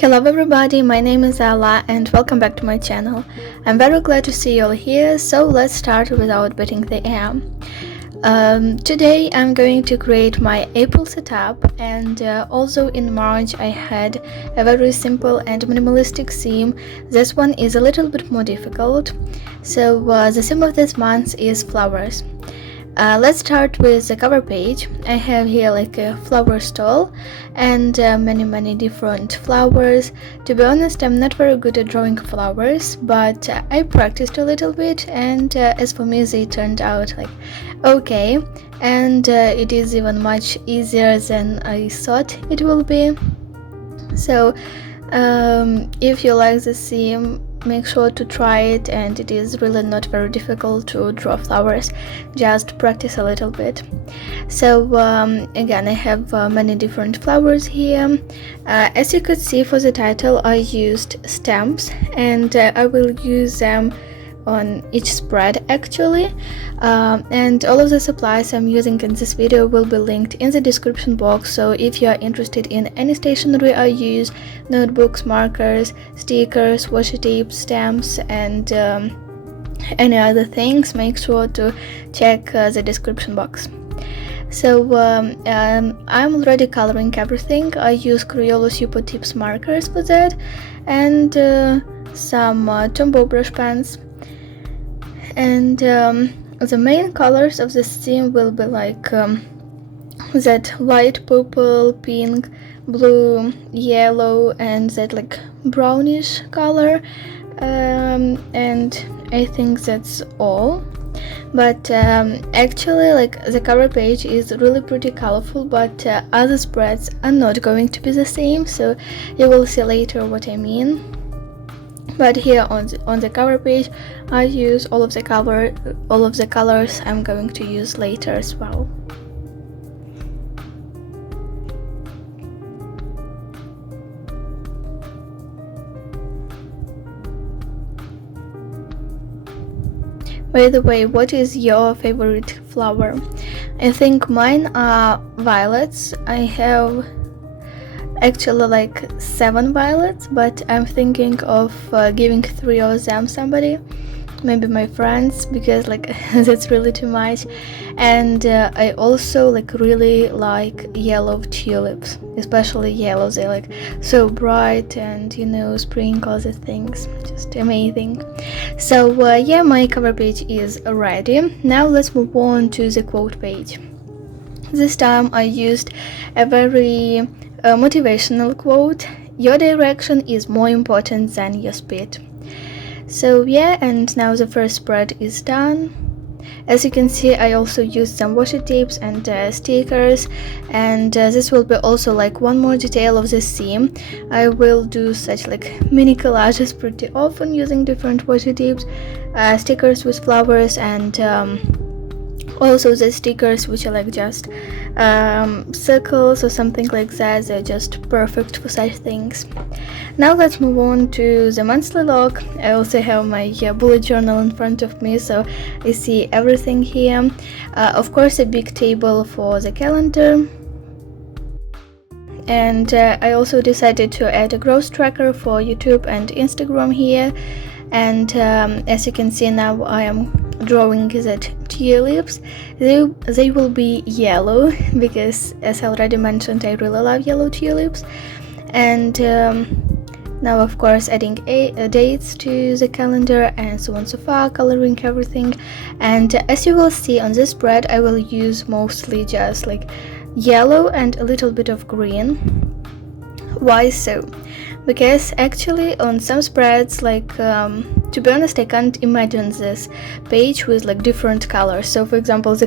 Hello everybody, my name is Ella and welcome back to my channel. I'm very glad to see you all here, so let's start without beating the air. Today I'm going to create my April setup, and also in March I had a very simple and minimalistic theme. This one is a little bit more difficult. So the theme of this month is flowers. Let's start with the cover page. I have here like a flower stall and many different flowers. To be honest, I'm not very good at drawing flowers, but I practiced a little bit, and as for me they turned out like okay, and it is even much easier than I thought it will be. So if you like the theme, make sure to try it, and it is really not very difficult to draw flowers, just practice a little bit. So again, I have many different flowers here. As you could see for the title, I used stamps, and I will use them on each spread actually, and all of the supplies I'm using in this video will be linked in the description box. So if you are interested in any stationery I use, notebooks, markers, stickers, washi tape, stamps, and any other things, make sure to check the description box. So I'm already coloring everything. I use Crayola supertips markers for that, and some Tombow brush pens. And the main colors of this theme will be like that light purple, pink, blue, yellow, and that like brownish color, and I think that's all. But actually, like, the cover page is really pretty colorful, but other spreads are not going to be the same, so you will see later what I mean. But here on the cover page, I use all of the colors I'm going to use later as well. By the way, what is your favorite flower? I think mine are violets. I have actually like 7 violets, but I'm thinking of giving 3 of them somebody, maybe my friends, because like that's really too much. And I also like really like yellow tulips, especially yellow. They like so bright, and you know, sprinkles and things, just amazing. So yeah, my cover page is ready. Now let's move on to the quote page. This time I used a very motivational quote: "Your direction is more important than your speed." So yeah, and now the first spread is done. As you can see, I also used some washi tapes and stickers, and this will be also like one more detail of this theme. I will do such like mini collages pretty often using different washi tapes, stickers with flowers, and also the stickers which are like just circles or something like that. They're just perfect for such things. Now let's move on to the monthly log. I also have my bullet journal in front of me, so I see everything here. Of course, a big table for the calendar. And I also decided to add a growth tracker for YouTube and Instagram here. And as you can see, now I am drawing that tulips. They will be yellow because, as I already mentioned, I really love yellow tulips. And now of course adding dates to the calendar and so on so far, coloring everything. And as you will see on this spread, I will use mostly just like yellow and a little bit of green. Why so? Because actually on some spreads, like to be honest, I can't imagine this page with like different colors. So for example, the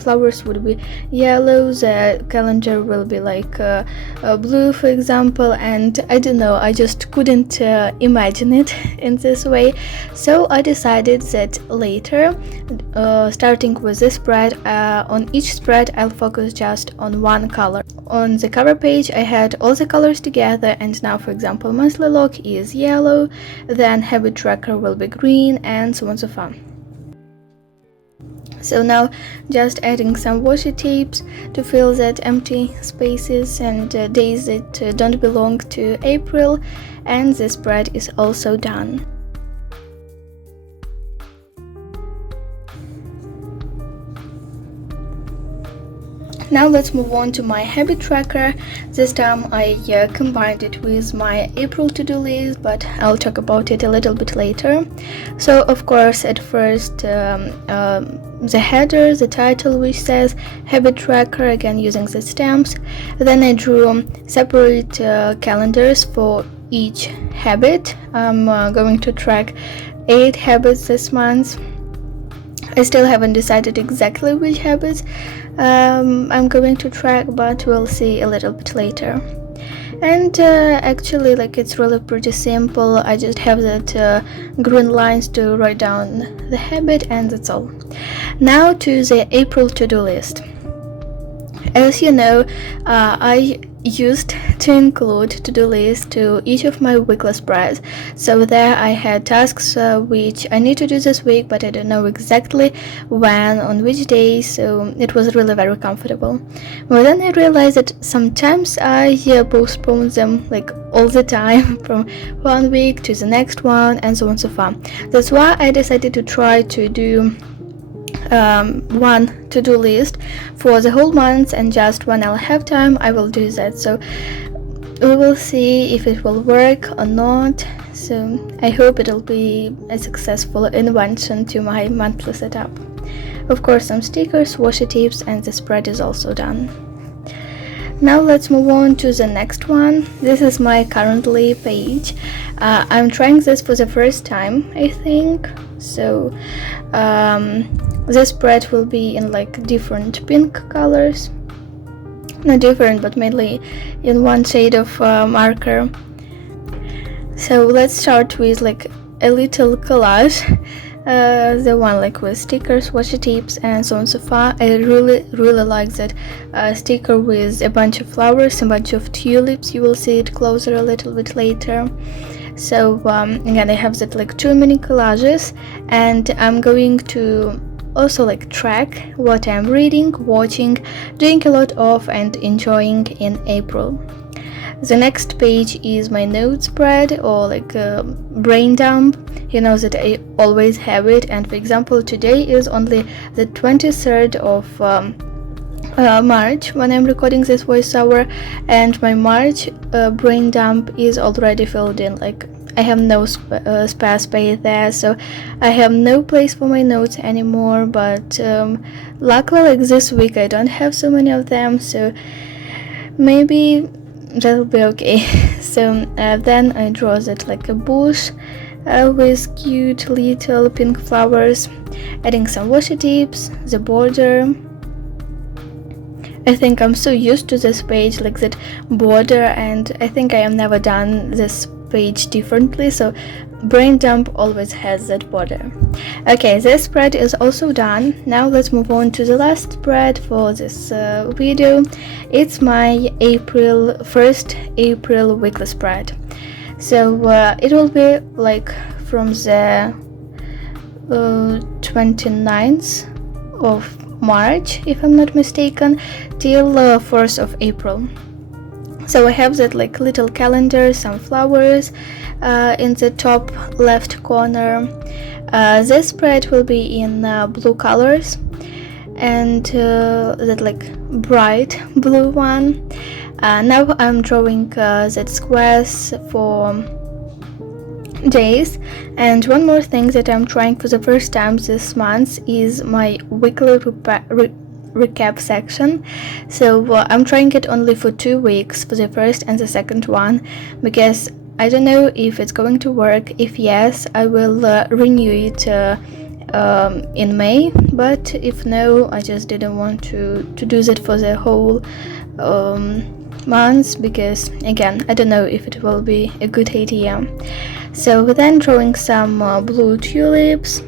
flowers would be yellow, the calendar will be like blue, for example, and I don't know, I just couldn't imagine it in this way. So I decided that later, starting with this spread, on each spread I'll focus just on one color. On the cover page I had all the colors together, and now for example monthly log is yellow, then habit tracker will be green, and so on so far. So now just adding some washi tapes to fill that empty spaces and days that don't belong to April, and the spread is also done. Now let's move on to my habit tracker. This time I combined it with my April to-do list, but I'll talk about it a little bit later. So of course at first the header, the title, which says habit tracker, again using the stamps. Then I drew separate calendars for each habit. I'm going to track 8 habits this month. I still haven't decided exactly which habits I'm going to track, but we'll see a little bit later. And actually, like, it's really pretty simple. I just have that green lines to write down the habit, and that's all. Now to the April to-do list. As you know, I used to include to-do list to each of my weekly spreads. So there I had tasks which I need to do this week, but I don't know exactly when, on which day, so it was really very comfortable. But then I realized that sometimes I postpone them like all the time from one week to the next one and so on and so forth. That's why I decided to try to do one to-do list for the whole month, and just when I'll have time I will do that. So we will see if it will work or not. So I hope it'll be a successful invention to my monthly setup. Of course, some stickers, washi tapes, and the spread is also done. Now let's move on to the next one. This is my currently page. I'm trying this for the first time, I think. So this spread will be in like different pink colors. Not different, but mainly in one shade of marker. So let's start with like a little collage. The one like with stickers, washi tapes, and so on so far. I really like that sticker with a bunch of flowers, a bunch of tulips. You will see it closer a little bit later. So again, I have that like 2 mini collages, and I'm going to also like track what I'm reading, watching, doing a lot of, and enjoying in April. The next page is my note spread, or like a brain dump. You know that I always have it, and for example today is only the 23rd of March when I'm recording this voiceover, and my March brain dump is already filled in. Like, I have no spare space there, so I have no place for my notes anymore. But luckily, like this week I don't have so many of them, so maybe that'll be okay. So then I draw that like a bush with cute little pink flowers, adding some washi tapes, the border. I think I'm so used to this page, like that border, and I think I have never done this page differently, so brain dump always has that border. Okay, this spread is also done. Now let's move on to the last spread for this video. It's my first April weekly spread. So it will be like from the 29th of March, if I'm not mistaken, till 4th of April. So I have that like little calendar, some flowers in the top left corner. This spread will be in blue colors, and that like bright blue one. Now I'm drawing that squares for days. And one more thing that I'm trying for the first time this month is my weekly recap section. So I'm trying it only for 2 weeks for the first and the second one, because I don't know if it's going to work. If yes, I will renew it in May, but if no, I just didn't want to do that for the whole month, because again, I don't know if it will be a good idea. So then drawing some blue tulips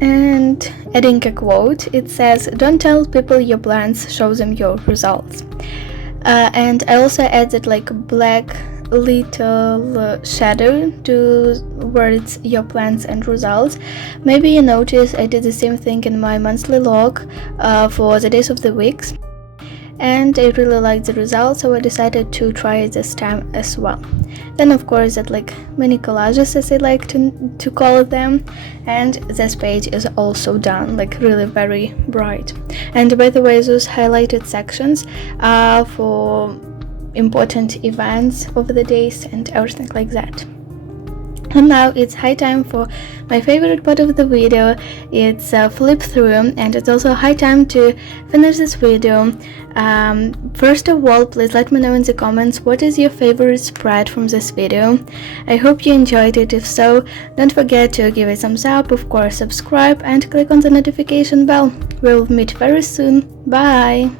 and adding a quote. It says, "Don't tell people your plans, show them your results." And I also added like black little shadow towards your plans and results. Maybe you notice I did the same thing in my monthly log for the days of the weeks, and I really liked the results, so I decided to try it this time as well. Then of course that like mini collages, as I like to call them, and this page is also done, like really very bright. And by the way, those highlighted sections are for important events over the days and everything like that. And now it's high time for my favorite part of the video. It's flip through, and it's also high time to finish this video. First of all, please let me know in the comments what is your favorite spread from this video. I hope you enjoyed it. If so, don't forget to give it a thumbs up, of course subscribe, and click on the notification bell. We'll meet very soon. Bye!